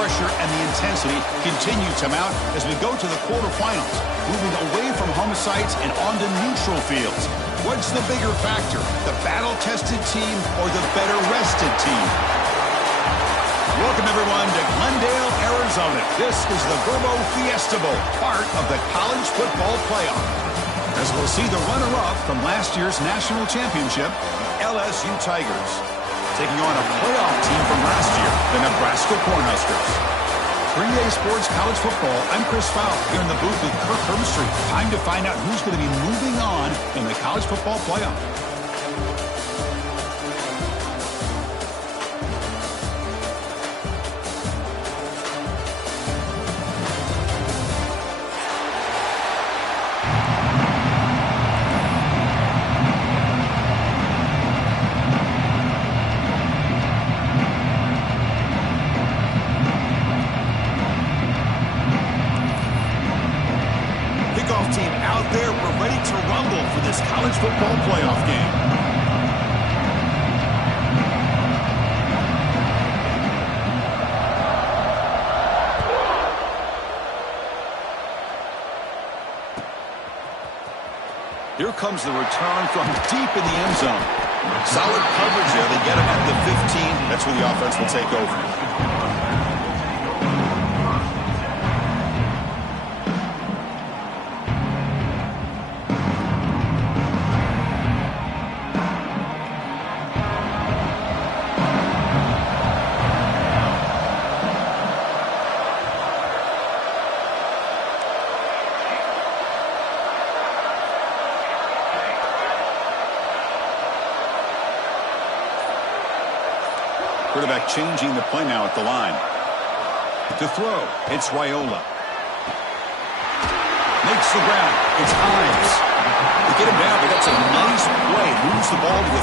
pressure and the intensity continue to mount as we go to the quarterfinals, moving away from home sites and onto neutral fields. What's the bigger factor, the battle-tested team or the better-rested team? Welcome, everyone, to Glendale, Arizona. This is the Verbo Fiesta Bowl, part of the College Football Playoff. As we'll see the runner-up from last year's national championship, the LSU Tigers, taking on a playoff team from last year, the Nebraska Cornhuskers. 3A Sports College Football, I'm Chris Fowle, here in the booth with Kirk Herbstreit. Time to find out who's going to be moving on in the College Football Playoff. Team out there, we're ready to rumble for this college football playoff game. Here comes the return from deep in the end zone. Solid coverage there. They get him at the 15. That's where the offense will take over. Quarterback changing the play now at the line. To throw, it's Raiola. Makes the grab. It's Hines. They get him down, but that's a nice play. Moves the ball to the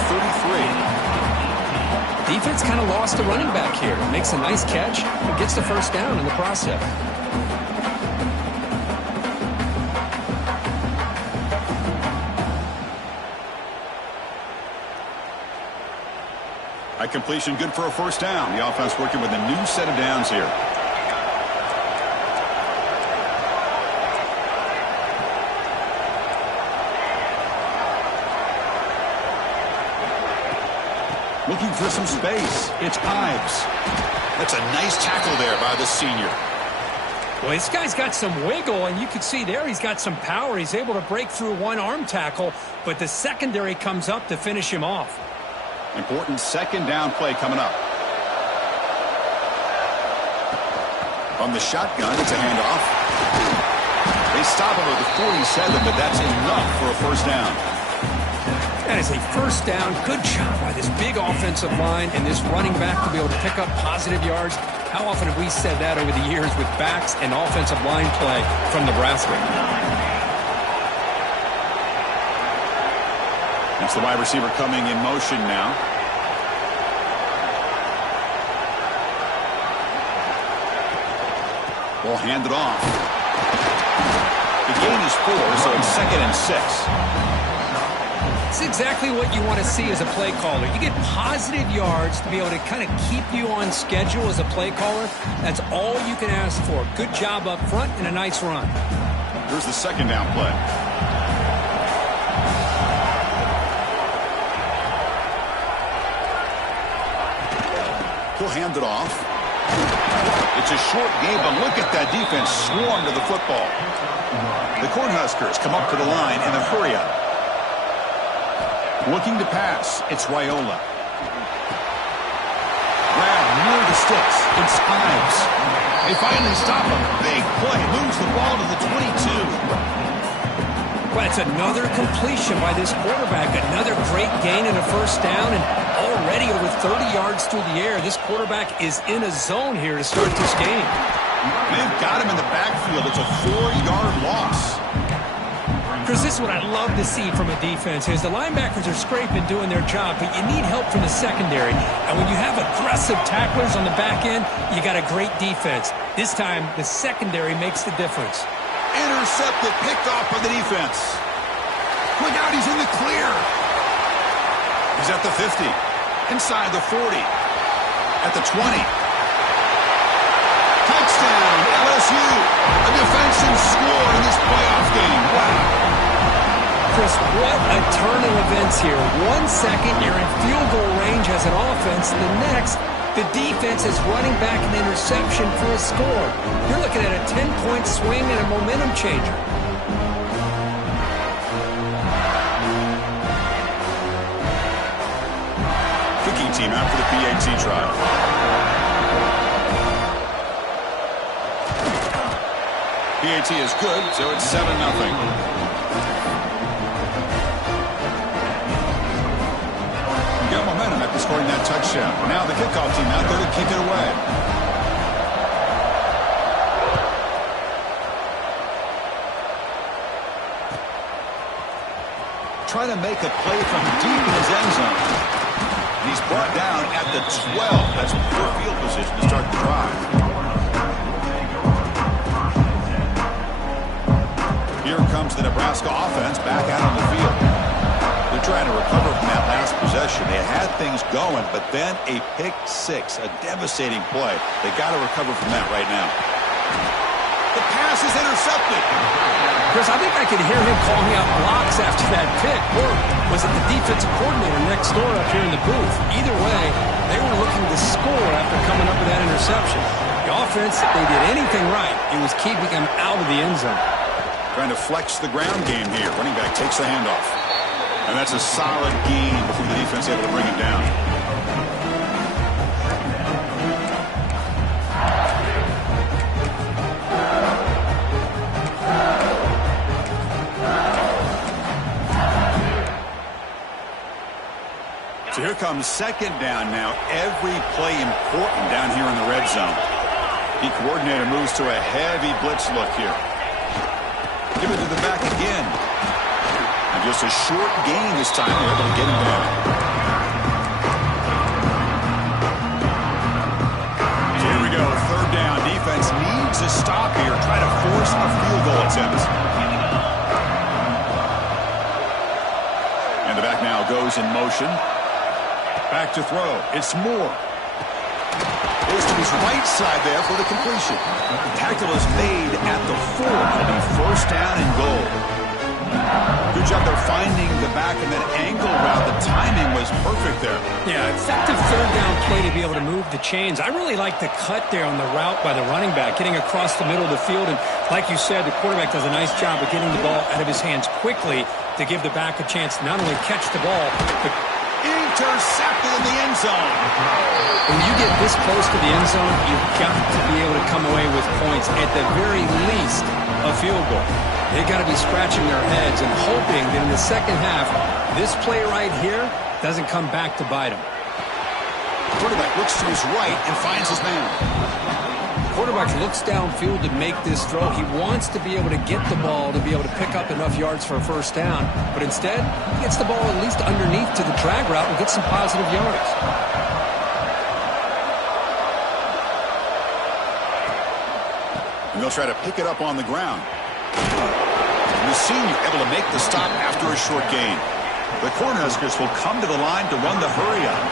33. Defense kind of lost the running back here. Makes a nice catch and gets the first down in the process. High completion, good for a first down. The offense working with a new set of downs here. Looking for some space. It's Ives. That's a nice tackle there by the senior. Well, this guy's got some wiggle, and you can see there he's got some power. He's able to break through one arm tackle, but the secondary comes up to finish him off. Important second down play coming up. From the shotgun, it's a handoff. They stop him at the 47, but that's enough for a first down. That is a first down. Good job by this big offensive line and this running back to be able to pick up positive yards. How often have we said that over the years with backs and offensive line play from Nebraska? That's the wide receiver coming in motion now. Ball handed off. The gain is 4, so it's 2nd and 6. It's exactly what you want to see as a play caller. You get positive yards to be able to kind of keep you on schedule as a play caller. That's all you can ask for. Good job up front and a nice run. Here's the second down play. He'll hand it off. It's a short game, but look at that defense swarm to the football. The Cornhuskers come up to the line in a hurry-up. Looking to pass, it's Raiola. Grab near the sticks, it's Ives. They finally stop him. Big play, moves the ball to the 22. Well, it's another completion by this quarterback. Another great gain and a first down, and already over 30 yards through the air. This quarterback is in a zone here to start this game. They've got him in the backfield. It's a 4-yard loss. Chris, this is what I love to see from a defense is the linebackers are scraping, doing their job, but you need help from the secondary. And when you have aggressive tacklers on the back end, you got a great defense. This time, the secondary makes the difference. Intercepted, picked off by the defense. Look out, he's in the clear. He's at the 50, inside the 40, at the 20. defense and score in this playoff game. Wow. Chris, what a turn of events here. 1 second, you're in field goal range as an offense. The next, the defense is running back an interception for a score. You're looking at a 10-point swing and a momentum changer. Kicking team out for the PAT trial. PAT is good, so it's 7-0. Momentum after scoring that touchdown. Now the kickoff team out there to kick it away. Trying to make a play from deep in his end zone. And he's brought down at the 12. That's poor field position to start the drive. Here comes the Nebraska offense back out on the field. They're trying to recover from that last possession. They had things going, but then a pick six, a devastating play. They got to recover from that right now. The pass is intercepted. Chris, I think I could hear him calling out blocks after that pick. Or was it the defensive coordinator next door up here in the booth? Either way, they were looking to score after coming up with that interception. The offense, if they did anything right, it was keeping them out of the end zone. Trying to flex the ground game here. Running back takes the handoff. And that's a solid gain before the defense able to bring him down. So here comes second down now. Every play important down here in the red zone. The coordinator moves to a heavy blitz look here. Give it to the back again. And just a short gain this time. They're able to get him down. So here we go. Third down. Defense needs a stop here. Try to force a field goal attempt. And the back now goes in motion. Back to throw. It's Moore. Goes to his right side there for the completion. The tackle is made at the 4. It'll be first down and goal. Good job there finding the back and then angle route. The timing was perfect there. Yeah, effective third down play to be able to move the chains. I really like the cut there on the route by the running back, getting across the middle of the field. And like you said, the quarterback does a nice job of getting the ball out of his hands quickly to give the back a chance to not only catch the ball, but intercepted in the end zone. When you get this close to the end zone, you've got to be able to come away with points. At the very least, a field goal. They've got to be scratching their heads and hoping that in the second half, this play right here doesn't come back to bite them. Quarterback looks to his right and finds his man. Quarterback looks downfield to make this throw. He wants to be able to get the ball to be able to pick up enough yards for a first down. But instead, he gets the ball at least underneath to the drag route and gets some positive yards. And they'll try to pick it up on the ground. And the senior able to make the stop after a short gain. The Cornhuskers will come to the line to run the hurry-up.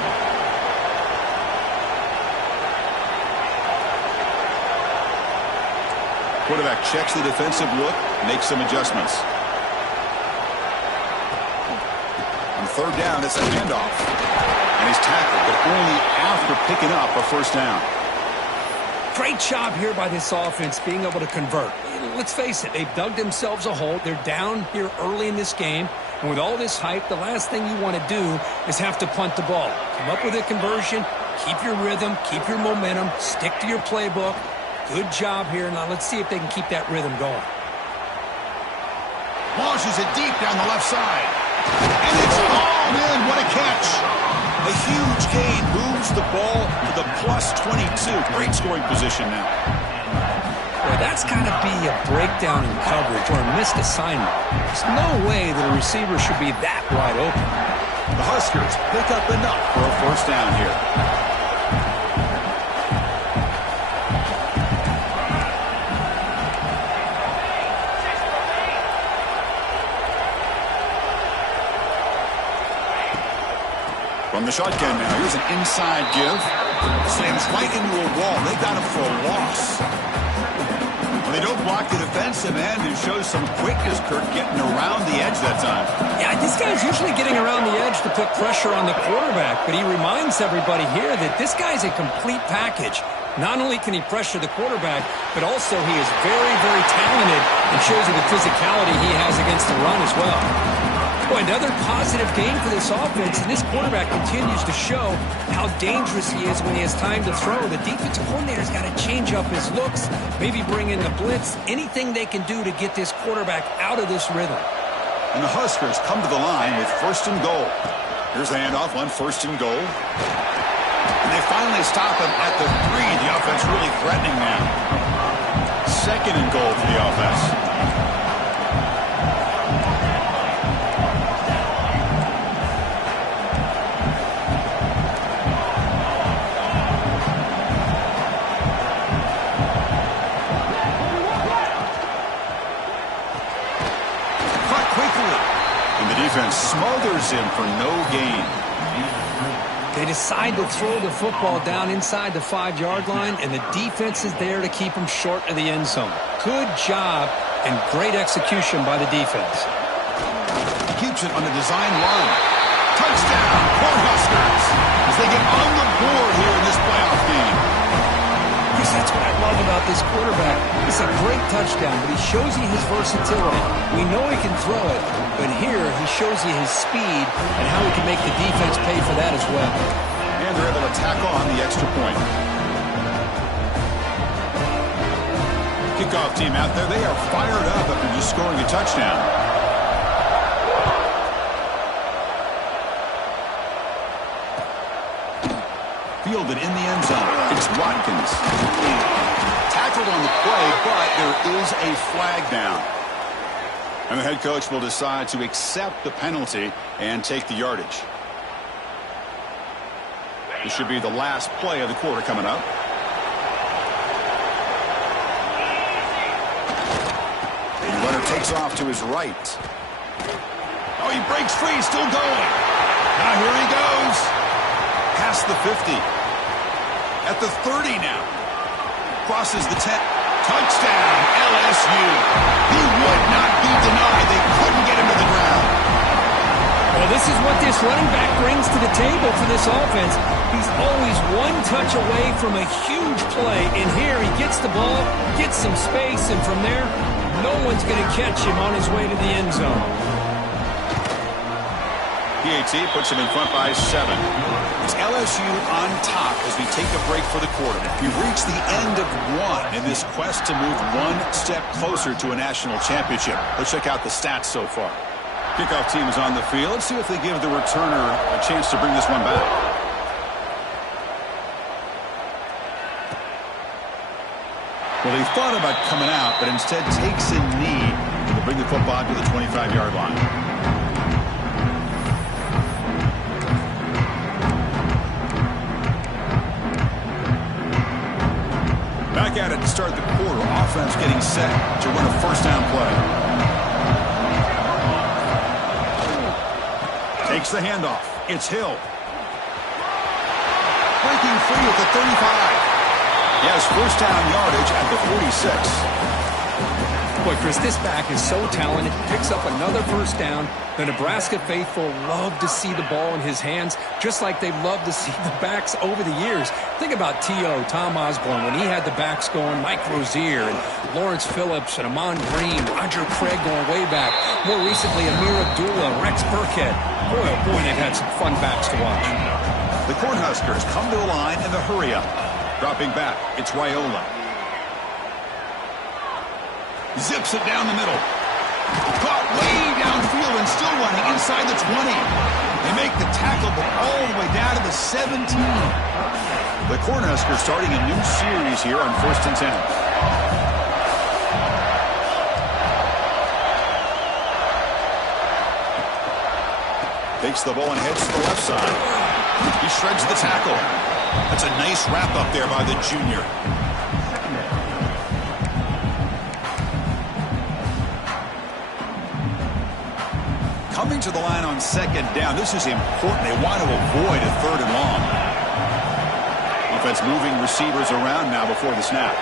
Quarterback checks the defensive look, makes some adjustments. On third down, it's a handoff. And he's tackled, but only after picking up a first down. Great job here by this offense being able to convert. Let's face it, they've dug themselves a hole. They're down here early in this game. And with all this hype, the last thing you want to do is have to punt the ball. Come up with a conversion, keep your rhythm, keep your momentum, stick to your playbook. Good job here. Now let's see if they can keep that rhythm going. Launches it deep down the left side. And it's all in. What a catch. A huge gain moves the ball to the plus 22. Great scoring position now. Boy, that's got to be a breakdown in coverage or a missed assignment. There's no way that a receiver should be that wide open. The Huskers pick up enough for a first down here. From the shotgun now, here's an inside give. Slams right into a wall. They got him for a loss. When they don't block the defense. defensive end who shows some quickness, Kirk, getting around the edge that time. Yeah, this guy's usually getting around the edge to put pressure on the quarterback, but he reminds everybody here that this guy's a complete package. Not only can he pressure the quarterback, but also he is very, very talented and shows you the physicality he has against the run as well. Boy, another positive game for this offense, and this quarterback continues to show how dangerous he is when he has time to throw. The defensive coordinator's got to change up his looks, maybe bring in the blitz, anything they can do to get this quarterback out of this rhythm. And the Huskers come to the line with 1st and goal. Here's the handoff on 1st and goal. And they finally stop him at the 3. The offense really threatening now. 2nd and goal for the offense. Defense smothers him for no gain. They decide to throw the football down inside the 5-yard line, and the defense is there to keep him short of the end zone. Good job and great execution by the defense. He keeps it on the design run. Touchdown, Cornhuskers, as they get on the board here in this playoff game. Chris, that's what I love about this quarterback. It's a great touchdown, but he shows you his versatility. We know he can throw it, but here he shows you his speed and how he can make the defense pay for that as well. And they're able to tack on the extra point. Kickoff team out there, they are fired up after just scoring a touchdown. Fielded in the end zone. It's Watkins. Tackled on the play, but there is a flag down. And the head coach will decide to accept the penalty and take the yardage. This should be the last play of the quarter coming up. The runner takes off to his right. Oh, he breaks free, still going. Now here he goes. Past the 50. At the 30 now. Crosses the 10. Touchdown, LSU. He would not be denied. They couldn't get him to the ground. Well, this is what this running back brings to the table for this offense. He's always one touch away from a huge play. And here he gets the ball, gets some space, and from there, no one's going to catch him on his way to the end zone. PAT puts him in front by 7. It's LSU on top as we take a break for the quarter. We've reached the end of one in this quest to move one step closer to a national championship. Let's check out the stats so far. Kickoff team is on the field. Let's see if they give the returner a chance to bring this one back. Well, they thought about coming out, but instead takes a knee to bring the football to the 25-yard line. Back at it to start the quarter. Offense getting set to run a 1st down play. Takes the handoff. It's Hill. Breaking free at the 35. He has 1st down yardage at the 46. Boy, Chris, this back is so talented. Picks up another 1st down. The Nebraska faithful love to see the ball in his hands, just like they love to see the backs over the years. Think about T.O., Tom Osborne, when he had the backs going, Mike Rozier, and Lawrence Phillips, and Amon Green, Roger Craig going way back. More recently, Amir Abdullah, Rex Burkhead. Boy, oh boy, they've had some fun backs to watch. The Cornhuskers come to the line in the hurry-up. Dropping back, it's Raiola. Zips it down the middle. Caught way downfield and still running inside the 20. They make the tackle, but all the way down to the 17. The Cornhuskers starting a new series here on 1st and 10. Takes the ball and heads to the left side. He shreds the tackle. That's a nice wrap up there by the junior. Coming to the line on 2nd down. This is important. They want to avoid a 3rd and long. Offense moving receivers around now before the snap.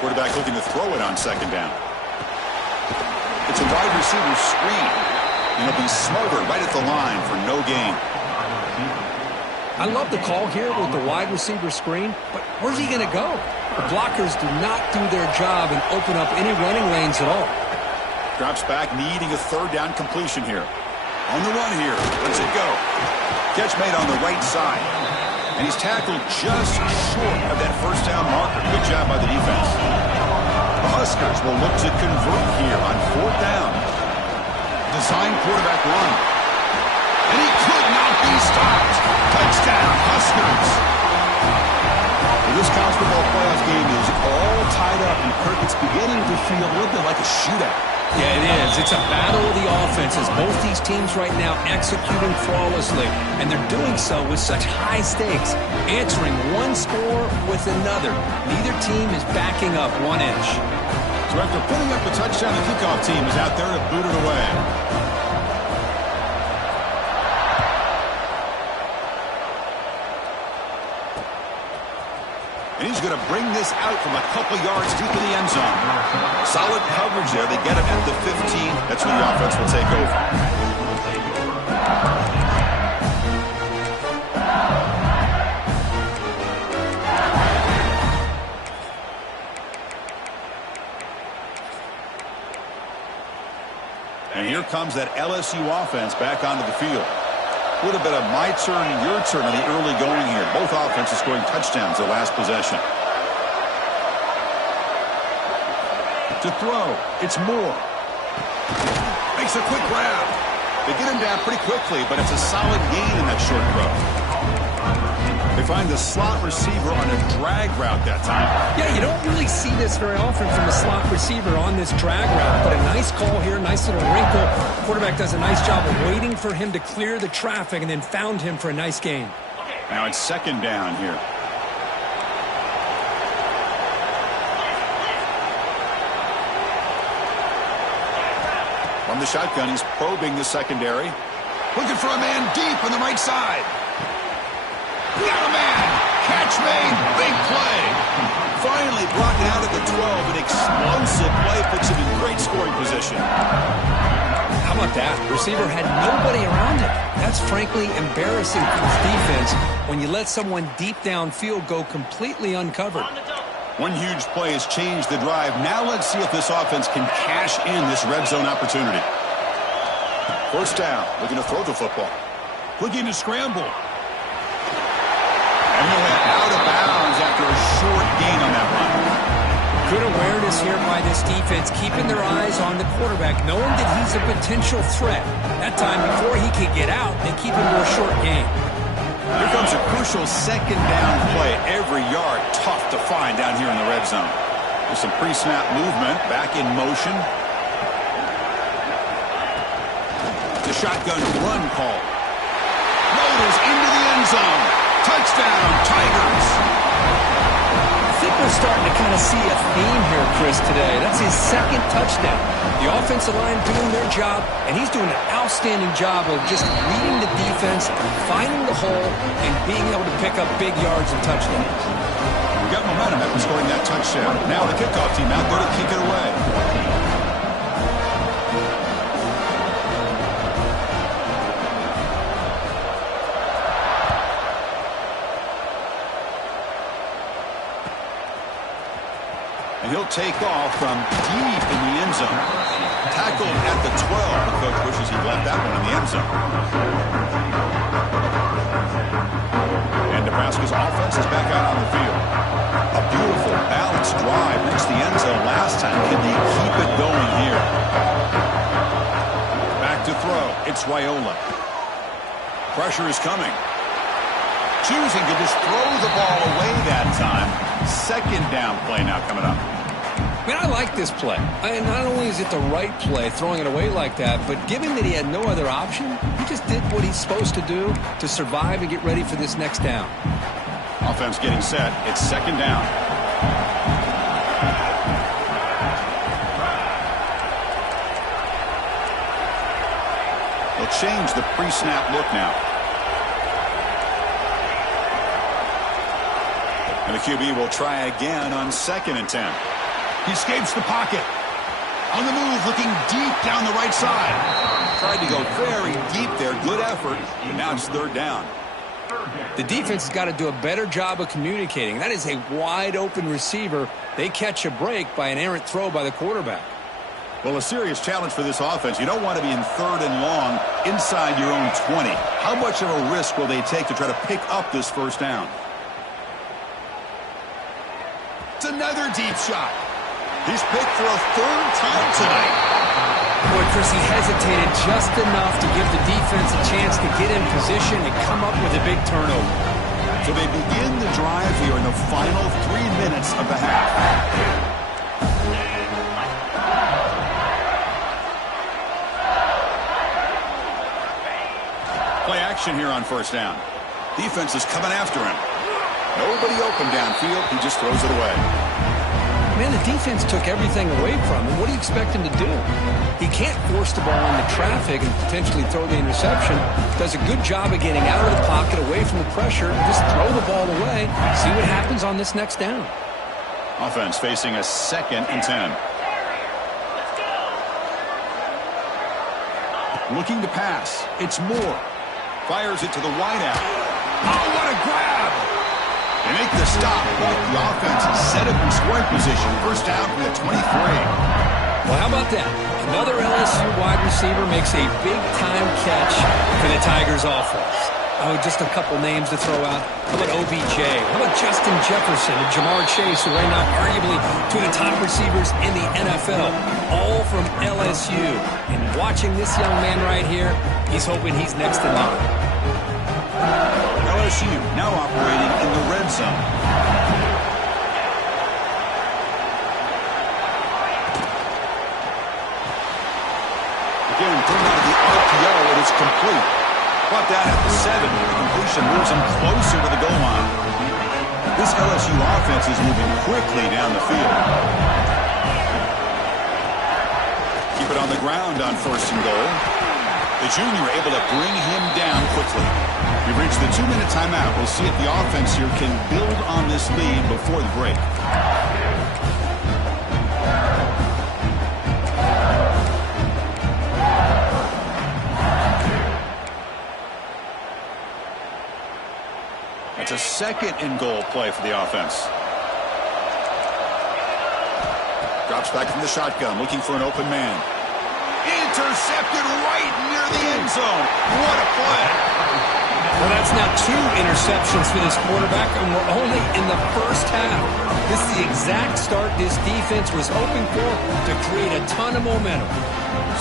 Quarterback looking to throw it on second down. It's a wide receiver screen. And he'll be smothered right at the line for no gain. I love the call here with the wide receiver screen, but where's he going to go? The blockers do not do their job and open up any running lanes at all. Drops back, needing a third down completion here. On the run here. Let's it go. Catch made on the right side. And he's tackled just short of that first down marker. Good job by the defense. The Huskers will look to convert here on fourth down. Design quarterback run. And he could not be stopped. Touchdown, Huskers. Well, this college football playoff game is all tied up, and Kirk, it's beginning to feel a little bit like a shootout. Yeah, it is. It's a battle of the offenses. Both these teams right now executing flawlessly, and they're doing so with such high stakes, answering one score with another. Neither team is backing up 1 inch. So after putting up the touchdown, the kickoff team is out there to boot it away. And he's going to bring this out from a couple yards deep in the end zone. Solid coverage there. They get him at the 15. That's when the offense will take over. And here comes that LSU offense back onto the field. A little bit of my turn, your turn on the early going here. Both offenses scoring touchdowns the last possession. To throw, it's Moore. Makes a quick grab. They get him down pretty quickly, but it's a solid gain in that short throw. They find the slot receiver on a drag route that time. Yeah, you don't really see this very often from a slot receiver on this drag route, but a nice call here, nice little wrinkle. Quarterback does a nice job of waiting for him to clear the traffic and then found him for a nice gain. Now it's second down here. From the shotgun, he's probing the secondary. Looking for a man deep on the right side. Got a man. Catch made. Big play. Finally brought down at the 12. An explosive play puts him in great scoring position. How about that? Receiver had nobody around him. That's frankly embarrassing for this defense when you let someone deep downfield go completely uncovered. One huge play has changed the drive. Now let's see if this offense can cash in this red zone opportunity. First down. Looking to throw the football. Looking to scramble. And he went out of bounds after a short gain on that run. Good awareness here by this defense, keeping their eyes on the quarterback, knowing that he's a potential threat. That time, before he could get out, they keep him to a short gain. Here comes a crucial second down play. Every yard tough to find down here in the red zone. With some pre-snap movement, back in motion. The shotgun run call. Motors into the end zone. Touchdown, Tigers. I think we're starting to kind of see a theme here, Chris, today. That's his second touchdown. The offensive line doing their job, and he's doing an outstanding job of just reading the defense, finding the hole, and being able to pick up big yards and touchdowns. We got momentum after scoring that touchdown. Now the kickoff team out there to kick it away. And he'll take off from deep in the end zone. Tackled at the 12. The coach wishes he'd left that one in the end zone. And Nebraska's offense is back out on the field. A beautiful, balanced drive. Reached the end zone last time. Can they keep it going here? Back to throw. It's Raiola. Pressure is coming. Choosing to just throw the ball away that time. Second down play now coming up. Man, I like this play. Not only is it the right play, throwing it away like that, but given that he had no other option, he just did what he's supposed to do to survive and get ready for this next down. Offense getting set. It's second down. They'll change the pre-snap look now. And the QB will try again on 2nd and 10. He escapes the pocket. On the move, looking deep down the right side. Tried to go very deep there. Good effort. And now it's third down. The defense has got to do a better job of communicating. That is a wide-open receiver. They catch a break by an errant throw by the quarterback. Well, a serious challenge for this offense. You don't want to be in third and long inside your own 20. How much of a risk will they take to try to pick up this first down? It's another deep shot. He's picked for a third time tonight. Boy, Chris, he hesitated just enough to give the defense a chance to get in position and come up with a big turnover. So they begin the drive here in the final 3 minutes of the half. Play action here on first down. Defense is coming after him. Nobody open downfield. He just throws it away. Man, the defense took everything away from him. What do you expect him to do? He can't force the ball into traffic and potentially throw the interception. Does a good job of getting out of the pocket, away from the pressure, just throw the ball away, see what happens on this next down. Offense facing a 2nd and 10. Looking to pass. It's Moore. Fires it to the wideout. Oh, what a grab! They make the stop, but the offense is set up in scoring position. First down from the 23. Well, how about that? Another LSU wide receiver makes a big-time catch for the Tigers offense. Oh, just a couple names to throw out. How about OBJ? How about Justin Jefferson and Jamar Chase, who right now arguably two of the top receivers in the NFL, all from LSU. And watching this young man right here, he's hoping he's next in line. LSU now operating in the red zone. Again, thrown out of the RPO, and it's complete. Brought down at the 7. The completion moves him closer to the goal line. This LSU offense is moving quickly down the field. Keep it on the ground on first and goal. The junior able to bring him down quickly. We've reached the 2-minute timeout. We'll see if the offense here can build on this lead before the break. That's a 2nd and goal play for the offense. Drops back from the shotgun, looking for an open man. Intercepted right near the end zone. What a play. Well, that's now 2 interceptions for this quarterback, and we're only in the first half. This is the exact start this defense was hoping for to create a ton of momentum.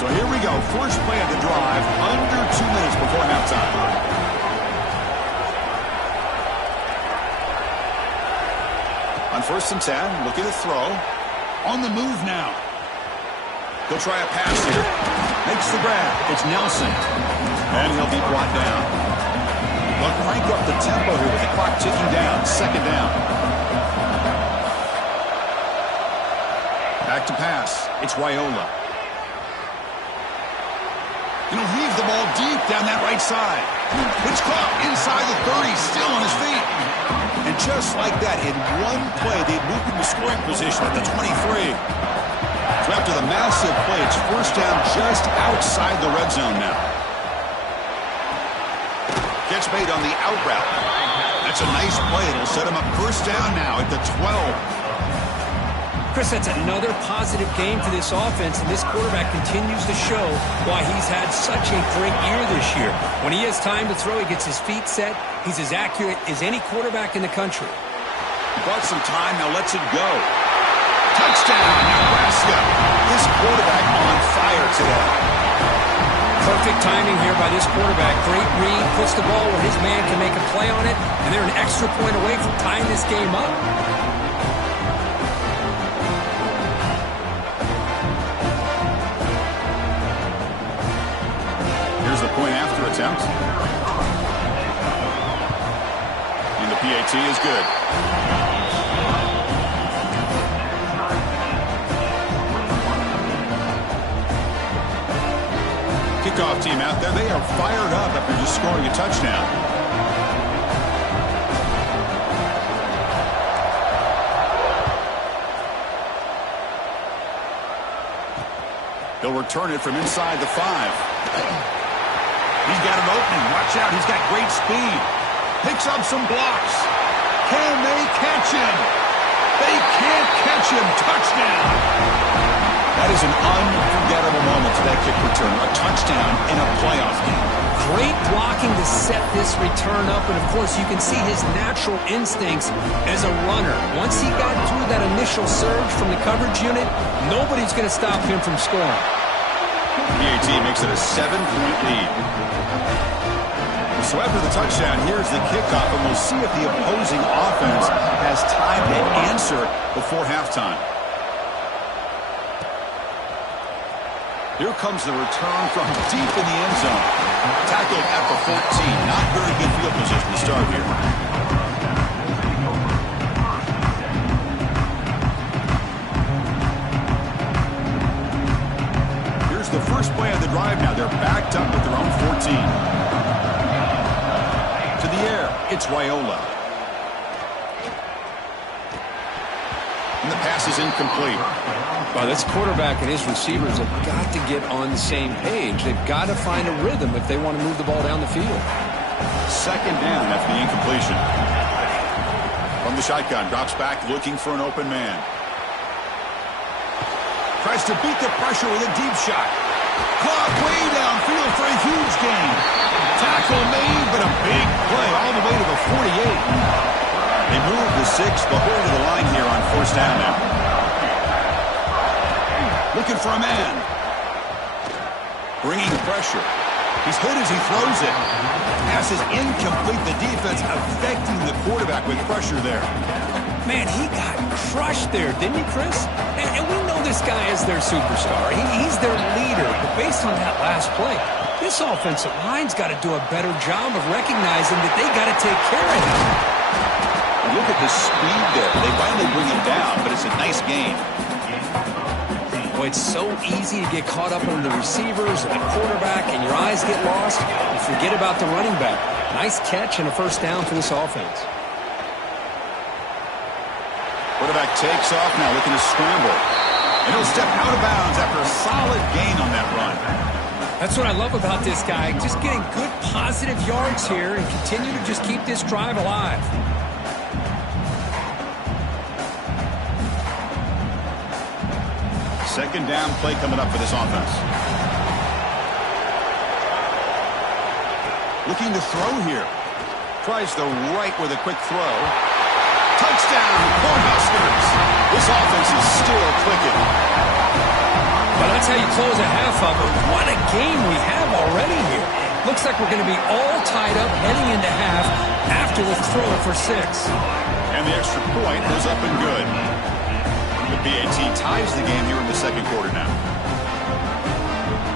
So here we go. First play of the drive, under 2 minutes before halftime. On first and 10, looking to throw. On the move now. He'll try a pass here. Makes the grab. It's Nelson. And he'll be brought down. They'll crank up the tempo here with the clock ticking down. 2nd down. Back to pass. It's Raiola. He'll leave the ball deep down that right side. It's caught inside the 30, still on his feet. And just like that, in one play, they moved into scoring position at the 23. So after the massive play, it's first down just outside the red zone now. Catch made on the out route. That's a nice play. It'll set him up first down now at the 12. Chris, that's another positive game for this offense, and this quarterback continues to show why he's had such a great year this year. When he has time to throw, he gets his feet set. He's as accurate as any quarterback in the country. He bought some time, now lets it go. Touchdown, Nebraska. This quarterback on fire today. Perfect timing here by this quarterback. Great read, puts the ball where his man can make a play on it, and they're an extra point away from tying this game up. Here's the point after attempt. And the PAT is good. Kickoff team out there. They are fired up after just scoring a touchdown. He'll return it from inside the 5. He's got an opening. Watch out. He's got great speed. Picks up some blocks. Can they catch him? They can't catch him. Touchdown. That is an unforgettable moment to that kick return. A touchdown in a playoff game. Great blocking to set this return up, and of course you can see his natural instincts as a runner. Once he got through that initial surge from the coverage unit, nobody's going to stop him from scoring. BAT makes it a 7-point lead. So after the touchdown, here's the kickoff, and we'll see if the opposing offense has time to answer before halftime. Here comes the return from deep in the end zone. Tackled at the 14. Not very good field position to start here. Here's the first play of the drive now. They're backed up at their own 14. To the air, it's Raiola. And the pass is incomplete. Well, this quarterback and his receivers have got to get on the same page. They've got to find a rhythm if they want to move the ball down the field. Second down after the incompletion. From the shotgun, drops back looking for an open man. Tries to beat the pressure with a deep shot. Caught way downfield for a huge gain. Tackle made, but a big play all the way to the 48. They move the 6, but hold to the line here on first down now. Looking for a man. Bringing pressure. He's hit as he throws it. Pass is incomplete. The defense affecting the quarterback with pressure there. Man, he got crushed there, didn't he, Chris? And we know this guy is their superstar. He's their leader. But based on that last play, this offensive line's got to do a better job of recognizing that they got to take care of him. Look at the speed there. They finally bring him down, but it's a nice gain. Boy, it's so easy to get caught up on the receivers and the quarterback, and your eyes get lost. You forget about the running back. Nice catch and a first down for this offense. Quarterback takes off now, looking to scramble. And he'll step out of bounds after a solid gain on that run. That's what I love about this guy. Just getting good positive yards here and continue to just keep this drive alive. Second down play coming up for this offense. Looking to throw here. Tries the right with a quick throw. Touchdown, Cornhuskers. This offense is still clicking. Well, that's how you close a half of it. What a game we have already here. Looks like we're going to be all tied up heading into half after the throw for 6. And the extra point goes up and good. The BAT ties the game here in the second quarter now.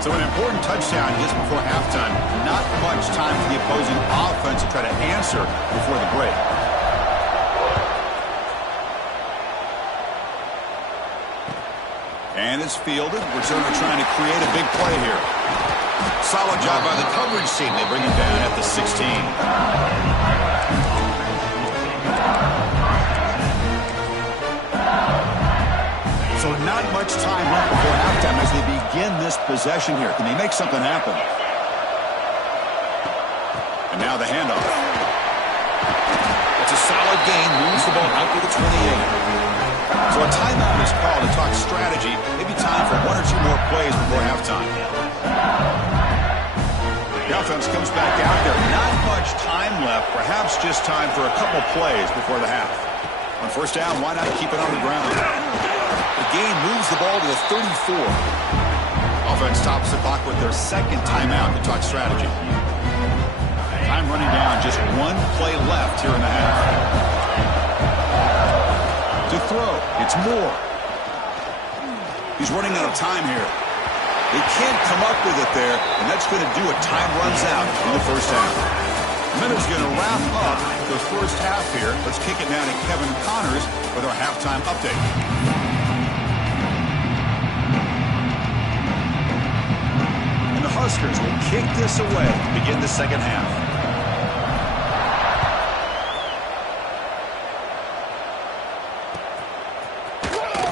So an important touchdown just before halftime. Not much time for the opposing offense to try to answer before the break. And it's fielded. Returner trying to create a big play here. Solid job by the coverage team. They bring him down at the 16. So not much time left before halftime as they begin this possession here. Can they make something happen? And now the handoff. It's a solid gain. Moves the ball out to the 28. So a timeout is called to talk strategy. Maybe time for 1 or 2 more plays before halftime. The offense comes back out there. Not much time left. Perhaps just time for a couple plays before the half. On first down, why not keep it on the ground? The game moves the ball to the 34. Offense stops the clock with their second timeout to talk strategy. Time running down, just 1 play left here in the half. To throw, it's Moore. He's running out of time here. They can't come up with it there, and that's going to do it. Time runs out in the first half. Minutes going to wrap up the first half here. Let's kick it now to Kevin Connors with our halftime update. And the Huskers will kick this away to begin the second half.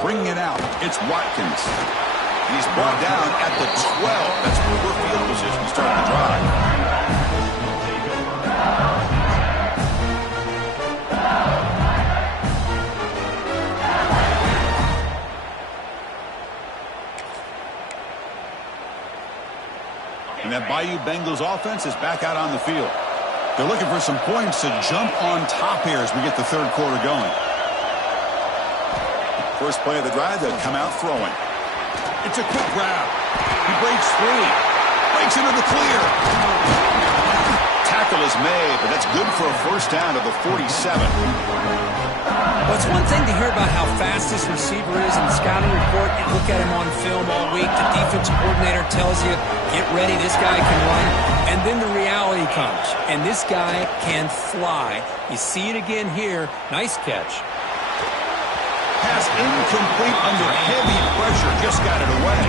Bringing it out, it's Watkins. He's brought down at the 12. That's poor field position to start the drive. And that Bayou Bengals offense is back out on the field. They're looking for some points to jump on top here as we get the third quarter going. First play of the drive, they'll come out throwing. It's a quick grab. He breaks free. Breaks into the clear. Tackle is made, but that's good for a first down to the 47. Well, it's one thing to hear about how fast this receiver is in the scouting report. You look at him on film all week. The defensive coordinator tells you, get ready, this guy can run. And then the reality comes, and this guy can fly. You see it again here. Nice catch. Pass incomplete under heavy pressure. Just got it away.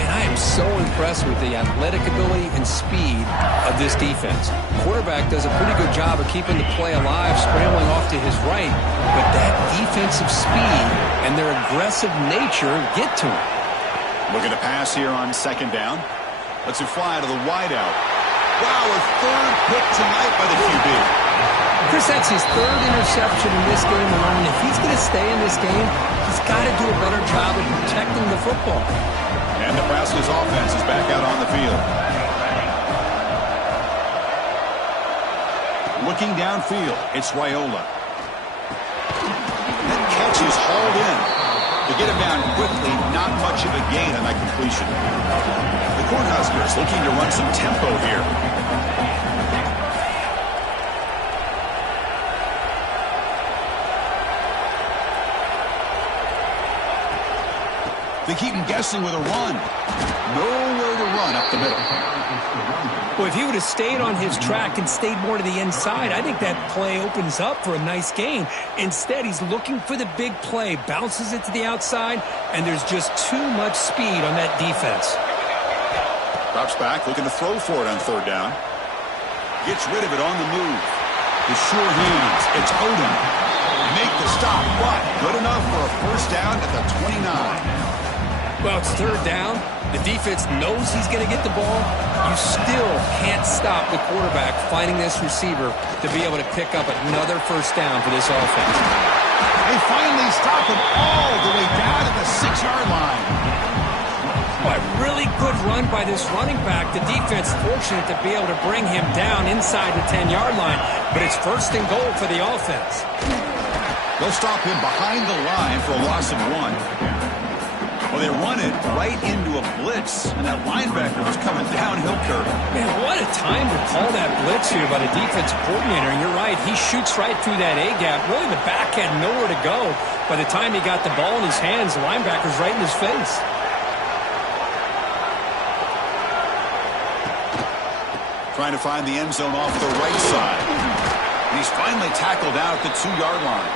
And I am so impressed with the athletic ability and speed of this defense. Quarterback does a pretty good job of keeping the play alive, scrambling off to his right. But that defensive speed and their aggressive nature get to him. Looking to pass here on second down. Lets it fly to the wideout. Wow, a third pick tonight by the QB. Chris, that's his third interception in this game alone. If he's going to stay in this game, he's got to do a better job of protecting the football. And Nebraska's offense is back out on the field. Looking downfield, it's Raiola. That catch is hauled in. To get him down quickly, not much of a gain on that completion. The Cornhuskers looking to run some tempo here. They keep him guessing with a run. Nowhere to run up the middle. Well, if he would have stayed on his track and stayed more to the inside, I think that play opens up for a nice gain. Instead, he's looking for the big play, bounces it to the outside, and there's just too much speed on that defense. Drops back, looking to throw for it on third down. Gets rid of it on the move. The sure hands. It's Odom. Make the stop, but good enough for a first down at the 29. Well, it's third down. The defense knows he's going to get the ball. You still can't stop the quarterback finding this receiver to be able to pick up another first down for this offense. They finally stop him all the way down at the 6-yard line. Well, a really good run by this running back. The defense fortunate to be able to bring him down inside the 10-yard line, but it's first and goal for the offense. They'll stop him behind the line for a loss of 1. Well, they run it right into a blitz, and that linebacker was coming downhill curve. Man, what a time to call that blitz here by the defensive coordinator. And you're right, he shoots right through that A-gap. Really, the back had nowhere to go. By the time he got the ball in his hands, the linebacker's right in his face. Trying to find the end zone off the right side. And he's finally tackled out at the 2-yard line.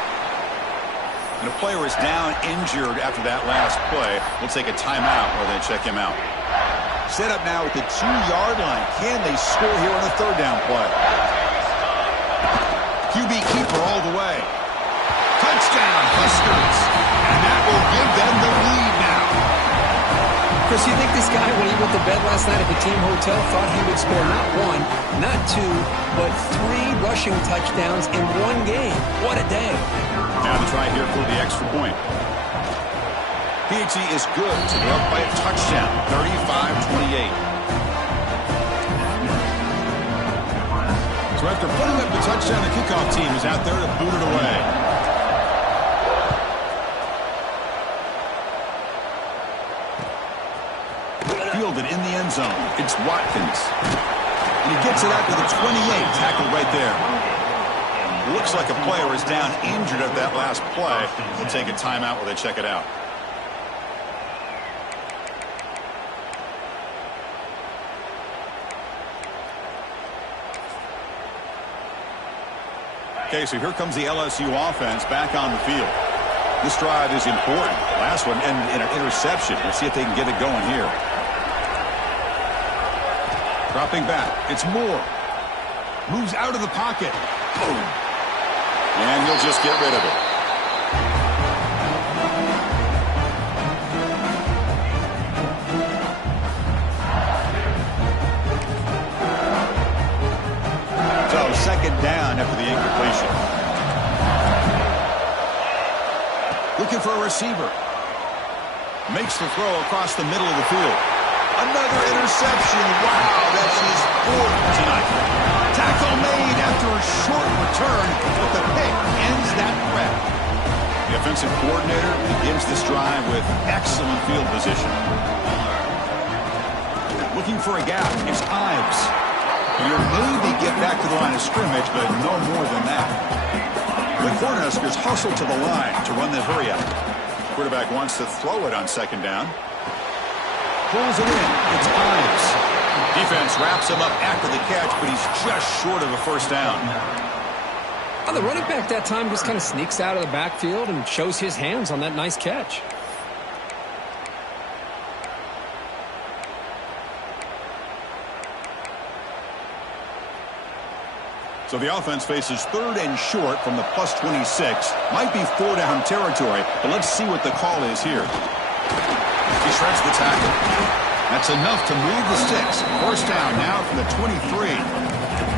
And a player is down injured after that last play. We'll take a timeout where they check him out. Set up now at the 2-yard line. Can they score here on a third down play? QB keeper all the way. Touchdown, Huskers. And that will give them the lead now. Chris, you think this guy, when he went to bed last night at the team hotel, thought he would score not 1, not 2, but 3 rushing touchdowns in one game? What a day. Now to try here for the extra point. PhD is good, so they're up by a touchdown, 35-28. So after putting up the touchdown, the kickoff team is out there to boot it away. Fielded in the end zone. It's Watkins. And he gets it out to the 28, tackled right there. Looks like a player is down injured at that last play. We'll take a timeout where they check it out. Okay, so here comes the LSU offense back on the field. This drive is important. Last one ended in an interception. Let's see if they can get it going here. Dropping back. It's Moore. Moves out of the pocket. Boom. And he'll just get rid of it. Looking for a receiver. Makes the throw across the middle of the field. Another interception. Wow, that's his fourth tonight. Tackle made after a short return, but the pick ends that threat. The offensive coordinator begins this drive with excellent field position. Looking for a gap. It's Ives. He'll maybe get back to the line of scrimmage, but no more than that. The Cornhuskers hustle to the line to run the hurry up. Quarterback wants to throw it on second down. Pulls it in. It's Ives. Defense wraps him up after the catch, but he's just short of a first down. Well, the running back that time just kind of sneaks out of the backfield and shows his hands on that nice catch. So the offense faces third and short from the plus 26. Might be 4-down territory, but let's see what the call is here. He shreds the tackle. That's enough to move the sticks. First down now from the 23.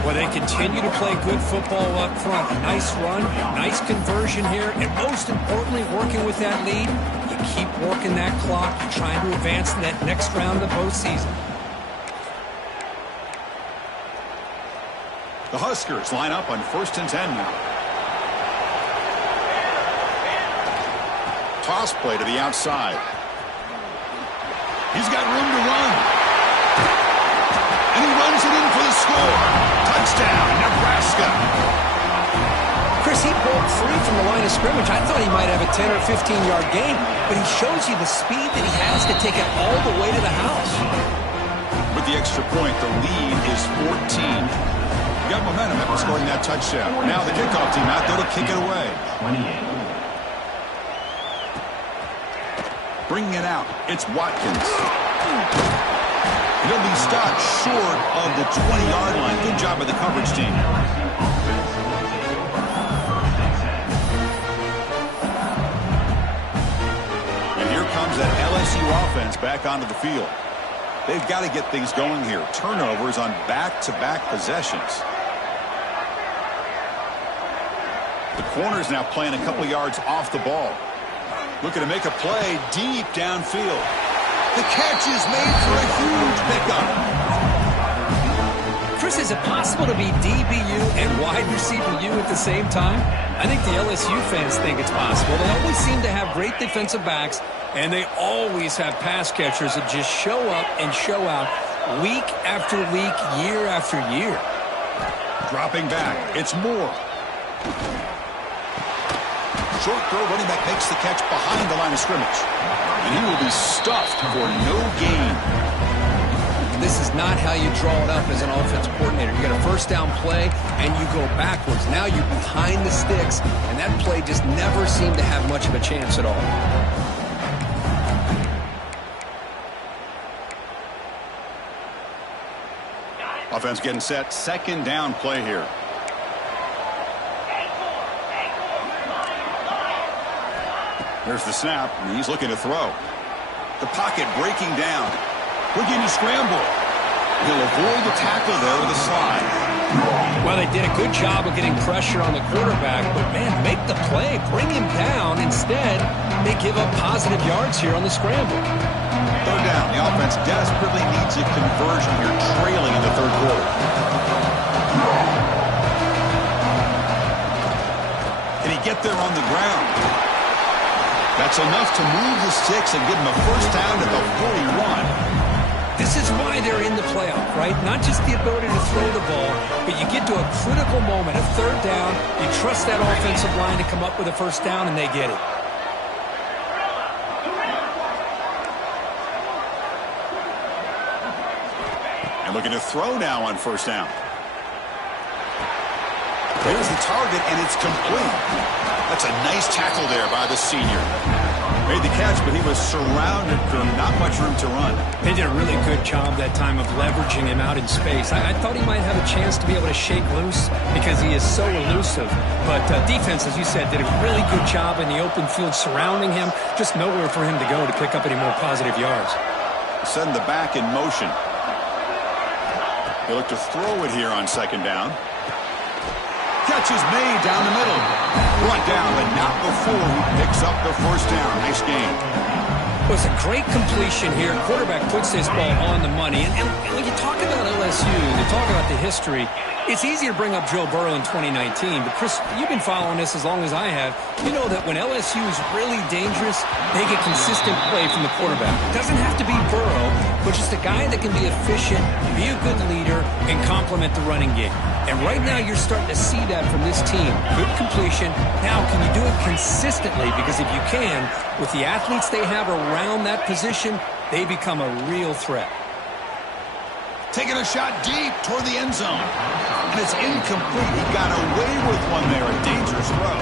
Well, they continue to play good football up front. A nice run, nice conversion here, and most importantly, working with that lead, you keep working that clock. You're trying to advance in that next round of the postseason. The Huskers line up on 1st and 10 now. Toss play to the outside. He's got room to run. And he runs it in for the score. Touchdown, Nebraska. Chris, he broke free from the line of scrimmage. I thought he might have a 10 or 15-yard gain, but he shows you the speed that he has to take it all the way to the house. With the extra point, the lead is 14. Got momentum after scoring that touchdown. Now the kickoff team out there to kick it away. Bringing it out, it's Watkins. He'll be stopped short of the 20-yard line. Good job by the coverage team. And here comes that LSU offense back onto the field. They've got to get things going here. Turnovers on back-to-back possessions. The corner's now playing a couple yards off the ball. Looking to make a play deep downfield. The catch is made for a huge pickup. Chris, is it possible to be DBU and wide receiver U at the same time? I think the LSU fans think it's possible. They always seem to have great defensive backs, and they always have pass catchers that just show up and show out week after week, year after year. Dropping back, it's Moore. Short throw, running back makes the catch behind the line of scrimmage. And he will be stuffed for no gain. This is not how you draw it up as an offensive coordinator. You got a first down play, and you go backwards. Now you're behind the sticks, and that play just never seemed to have much of a chance at all. Offense getting set. Second down play here. There's the snap, and he's looking to throw. The pocket breaking down. Looking to scramble. He'll avoid the tackle there with a slide. Well, they did a good job of getting pressure on the quarterback, but, man, make the play. Bring him down. Instead, they give up positive yards here on the scramble. Third down. The offense desperately needs a conversion here, trailing in the third quarter. Can he get there on the ground? That's enough to move the sticks and give him a first down at the 41. This is why they're in the playoff, right? Not just the ability to throw the ball, but you get to a critical moment, a third down, you trust that offensive line to come up with a first down, and they get it. And looking to throw now on first down. There's the target, and it's complete. That's a nice tackle there by the senior. Made the catch, but he was surrounded for not much room to run. They did a really good job that time of leveraging him out in space. I thought he might have a chance to be able to shake loose because he is so elusive. But defense, as you said, did a really good job in the open field surrounding him. Just nowhere for him to go to pick up any more positive yards. Send the back in motion. They look to throw it here on second down. catch is made down the middle. Brought down, but not before he picks up the first down. Nice game. Well, it's a great completion here. Quarterback puts this ball on the money. And when you talk about LSU, you talk about the history, it's easy to bring up Joe Burrow in 2019. But, Chris, you've been following this as long as I have. You know that when LSU is really dangerous, they get consistent play from the quarterback. It doesn't have to be Burrow, but just a guy that can be efficient, be a good leader, and complement the running game. And right now you're starting to see that from this team. Good completion. Now, can you do it consistently? Because if you can, with the athletes they have around that position, they become a real threat. Taking a shot deep toward the end zone. And it's incomplete. He got away with one there. A dangerous throw.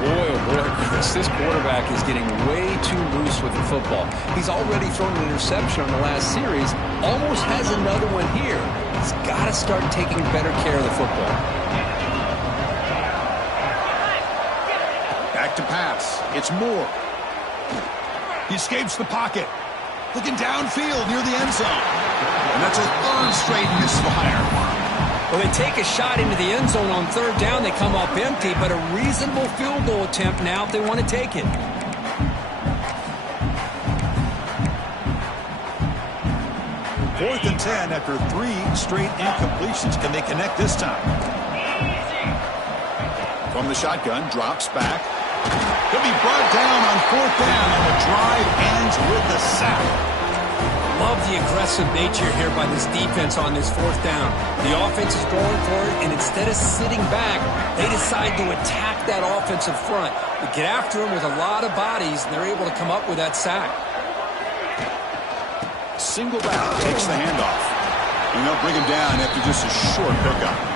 Boy, oh boy, Chris, this quarterback is getting way too loose with the football. He's already thrown an interception on the last series. Almost has another one here. He's got to start taking better care of the football. Back to pass. It's Moore. He escapes the pocket. Looking downfield near the end zone. And that's a third straight misfire. Well, they take a shot into the end zone on third down. They come up empty, but a reasonable field goal attempt now if they want to take it. Fourth and 10 after 3 straight incompletions. Can they connect this time? From the shotgun, drops back. He'll be brought down on fourth down, and the drive ends with a sack. Love the aggressive nature here by this defense on this fourth down. The offense is going for it, and instead of sitting back, they decide to attack that offensive front. They get after them with a lot of bodies, and they're able to come up with that sack. Single back takes the handoff. And they'll bring him down after just a short pickup.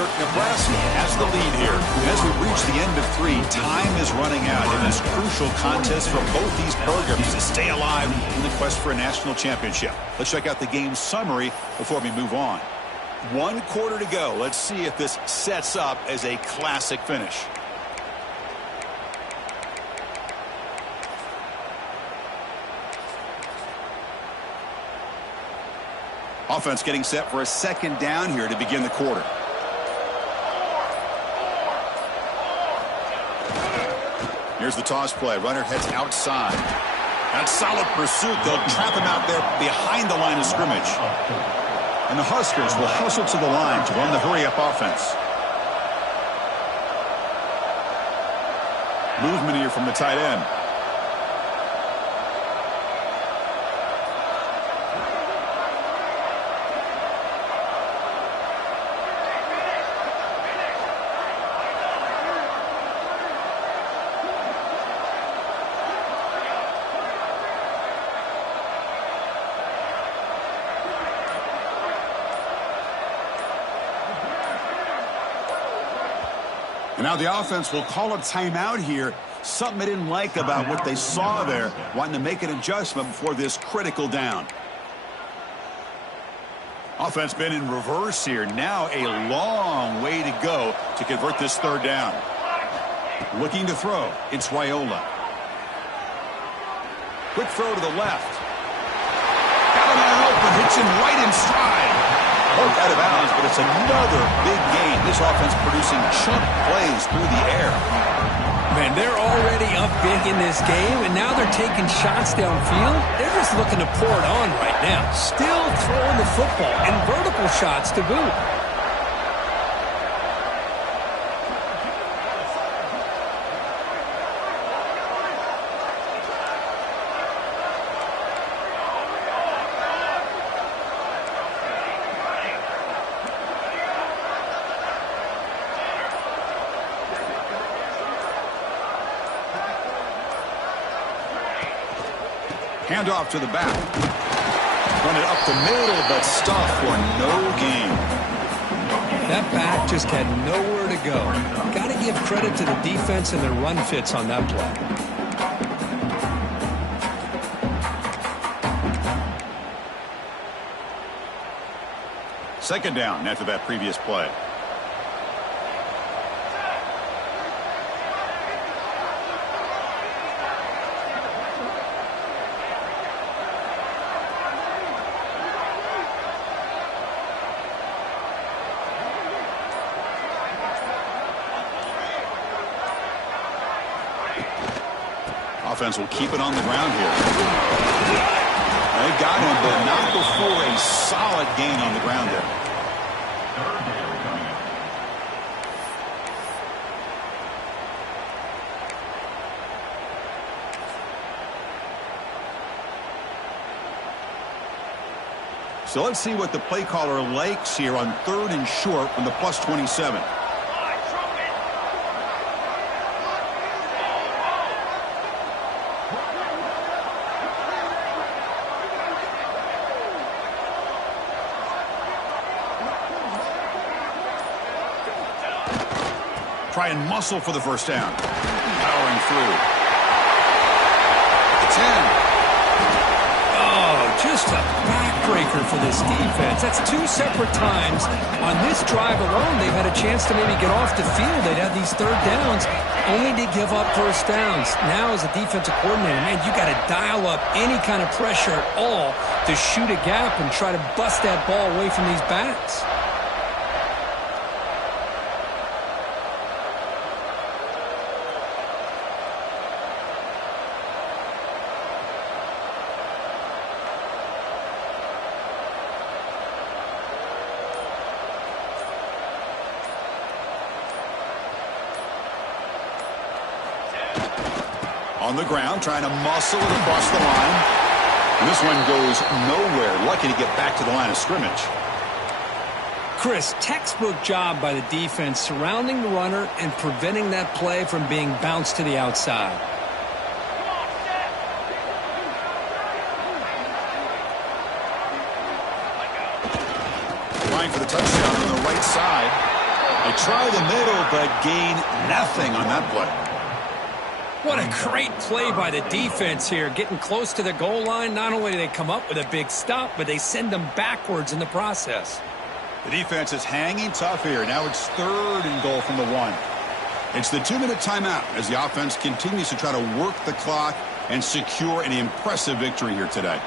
Nebraska has the lead here. And as we reach the end of 3, time is running out in this crucial contest for both these programs to stay alive in the quest for a national championship. Let's check out the game summary before we move on. 1 quarter to go. Let's see if this sets up as a classic finish. Offense getting set for a second down here to begin the quarter. Here's the toss play. Runner heads outside. That's solid pursuit. They'll trap him out there behind the line of scrimmage. And the Huskers will hustle to the line to run the hurry-up offense. Movement here from the tight end. And now the offense will call a timeout here. Something they didn't like about what they saw there. Wanting to make an adjustment before this critical down. Offense been in reverse here. Now a long way to go to convert this third down. Looking to throw. It's Wyola. Quick throw to the left. Got him on open. Hits him right in stride. Poked out of bounds, but it's another big gain. This offense producing chunk plays through the air. Man, they're already up big in this game, and now they're taking shots downfield. They're just looking to pour it on right now. Still throwing the football, and vertical shots to boot. Handoff to the back. Run it up the middle, but stuffed for no gain. That back just had nowhere to go. Got to give credit to the defense and their run fits on that play. Second down after that previous play. offense will keep it on the ground here. They got him, but not before a solid gain on the ground there. So let's see what the play caller likes here on 3rd and short from the +27. Try and muscle for the first down. Powering through. 10. Just a backbreaker for this defense. That's 2 separate times. On this drive alone, they've had a chance to maybe get off the field. They'd have these 3rd downs, only to give up 1st downs. Now, as a defensive coordinator, man, you got to dial up any kind of pressure at all to shoot a gap and try to bust that ball away from these backs. On the ground, trying to muscle it across the line. And this one goes nowhere. Lucky to get back to the line of scrimmage. Chris, textbook job by the defense surrounding the runner and preventing that play from being bounced to the outside. Trying for the touchdown on the right side. They try the middle, but gain nothing on that play. What a great play by the defense here. Getting close to the goal line, not only do they come up with a big stop, but they send them backwards in the process. The defense is hanging tough here. Now it's 3rd and goal from the 1. It's the 2-minute timeout as the offense continues to try to work the clock and secure an impressive victory here today.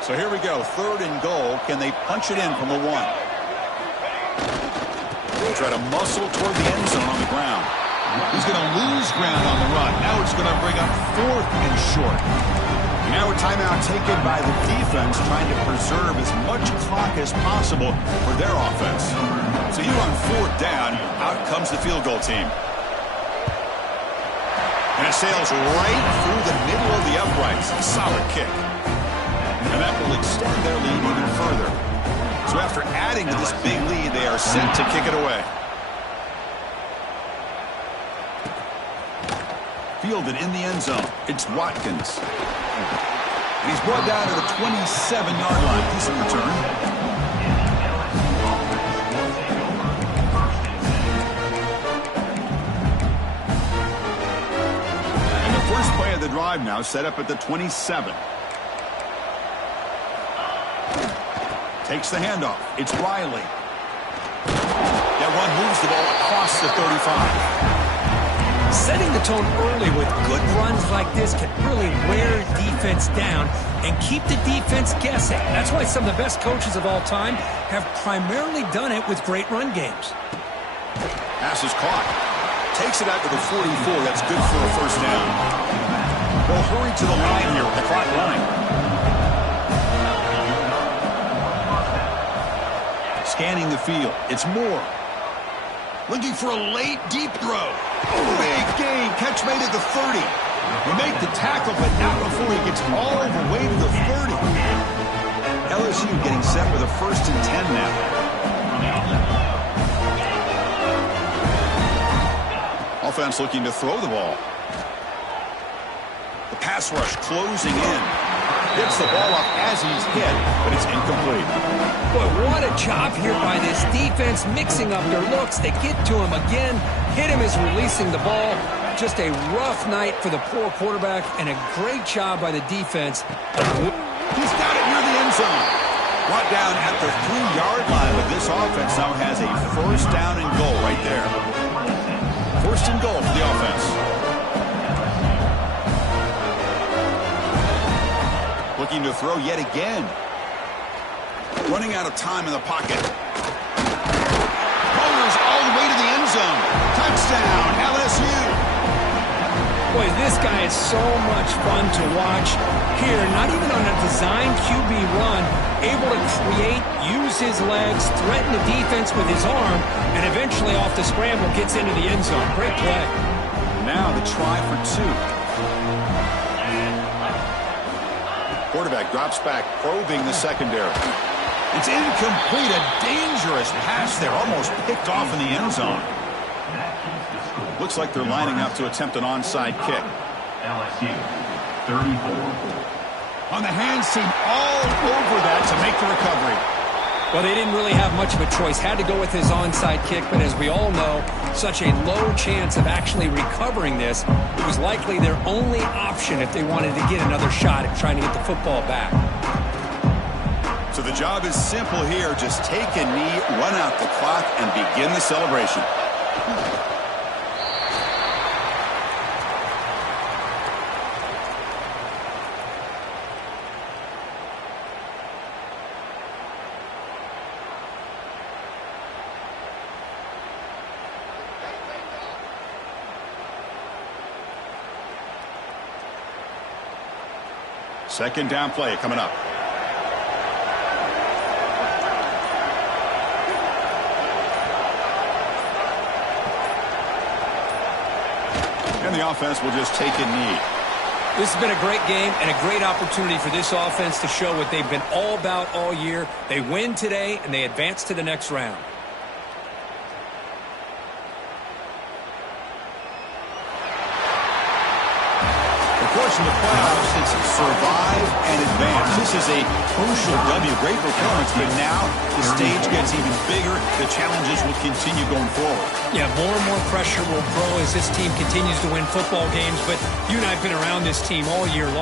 So here we go, 3rd and goal. Can they punch it in from the 1? They'll try to muscle toward the end zone on the ground. He's going to lose ground on the run. Now it's going to bring up 4th and short. Now a timeout taken by the defense, trying to preserve as much clock as possible for their offense. So here on 4th down, out comes the field goal team. And it sails right through the middle of the uprights. A solid kick. And that will extend their lead even further. So after adding to this big lead, they are set to kick it away. Fielded in the end zone. It's Watkins. And he's brought down to the 27-yard line. Decent return. And the first play of the drive now set up at the 27. Takes the handoff. It's Riley. That one moves the ball across the 35. Setting the tone early with good runs like this can really wear defense down and keep the defense guessing. That's why some of the best coaches of all time have primarily done it with great run games. Pass is caught. Takes it out to the 44. That's good for a first down. They'll hurry to the line here with the clock running. Scanning the field. It's Moore. Looking for a late, deep throw. Big gain. Catch made at the 30. They make the tackle, but not before he gets all the way to the 30. LSU getting set with a 1st and 10 now. Offense looking to throw the ball. The pass rush closing in. Gets the ball up as he's hit, but it's incomplete. Boy, what a job here by this defense, mixing up their looks. They get to him again. Hit him as releasing the ball. Just a rough night for the poor quarterback, and a great job by the defense. He's got it near the end zone. Brought down at the 3-yard line, but this offense now has a 1st down and goal right there. 1st and goal for the offense. Looking to throw yet again. Running out of time in the pocket. Bowlers all the way to the end zone. Touchdown, LSU. Boy, this guy is so much fun to watch. Here, not even on a design QB run, able to create, use his legs, threaten the defense with his arm, and eventually off the scramble gets into the end zone. Great play. Now the try for 2. Quarterback drops back, probing the secondary. It's incomplete. A dangerous pass there, almost picked off in the end zone. Looks like they're lining up to attempt an onside kick. LSU, 34. On the hands team, all over that to make the recovery. Well, they didn't really have much of a choice. Had to go with his onside kick, but as we all know, such a low chance of actually recovering this. It was likely their only option if they wanted to get another shot at trying to get the football back. So the job is simple here. Just take a knee, run out the clock, and begin the celebration. Second down play coming up. And the offense will just take a knee. This has been a great game and a great opportunity for this offense to show what they've been all about all year. They win today, and they advance to the next round. Of course, in the playoffs, it's survive and advance. This is a crucial W. Great performance, but now the stage gets even bigger. The challenges will continue going forward. Yeah, more and more pressure will grow as this team continues to win football games, but you and I have been around this team all year long.